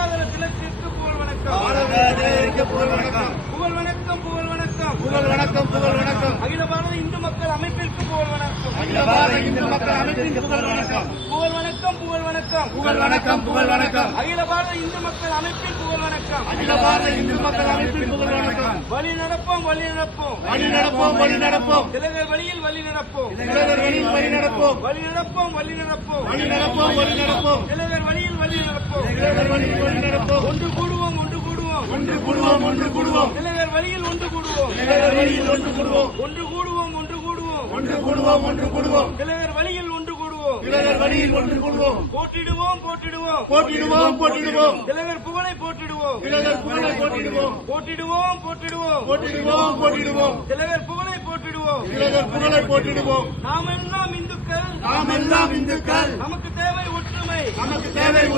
கங்காதர திலகத்திற்கு புகழ் வணக்கம். புகழ் வணக்கம். புகழ் வணக்கம். புகழ் வணக்கம். புகழ் வணக்கம். புகழ் வணக்கம். அகில பாரத இந்து மக்கள் அமைப்பிற்கு புகழ் வணக்கம். அகில பாரத இந்து மக்கள் அமைப்பிற்கு புகழ் வணக்கம். புகழ் வணக்கம். புகழ் வணக்கம். புகழ் வணக்கம். புகழ் வணக்கம். அகில பாரத இந்து மக்கள் அமைப்பின் புகழ் வணக்கம். அகில பாரத இந்து மக்கள் அமைப்பின் புகழ் வணக்கம். வழி நடப்போம். வழி நடப்போம். வழி நடப்போம். வழி நடப்போம். திலகர் வழியில் வழி நடப்போம். திலகர் வழியில் வழி நடப்போம். வழி நடப்போம். வழி நடப்போம். வழி நடப்போம். வழி நடப்போம். திலகர் வழியில் வழி நடப்போம். திலகர் வழியில் வழி நடப்போம். ஒன்று கூடுவோம். ஒன்று கூடுவோம். ஒன்று கூடுவோம். ஒன்று கூடுவோம். திலகர் வழியில் ஒன்று கூடுவோம். திலகர் வழியில் ஒன்று கூடுவோம். ஒன்று கூடுவோம். ஒன்று கூடுவோம். ஒன்று கூடுவோம். ஒன்று கூடுவோம். திலகர் வழியில் ஒன்று கூடுவோம். திலகர் வழியில் ஒன்று கூடுவோம். போட்டிடுவோம். போட்டிடுவோம். போட்டிடுவோம். போட்டிடுவோம். திலகர் புகழை போட்டிடுவோம். திலகர் புகழை போட்டிடுவோம். போட்டிடுவோம். போட்டிடுவோம். போட்டிடுவோம். போட்டிடுவோம். திலகர் புகழை போட்டிடுவோம். திலகர் புகழை போட்டிடுவோம். நாமெல்லாம் இந்துக்கள். நாமெல்லாம் இந்துக்கள்.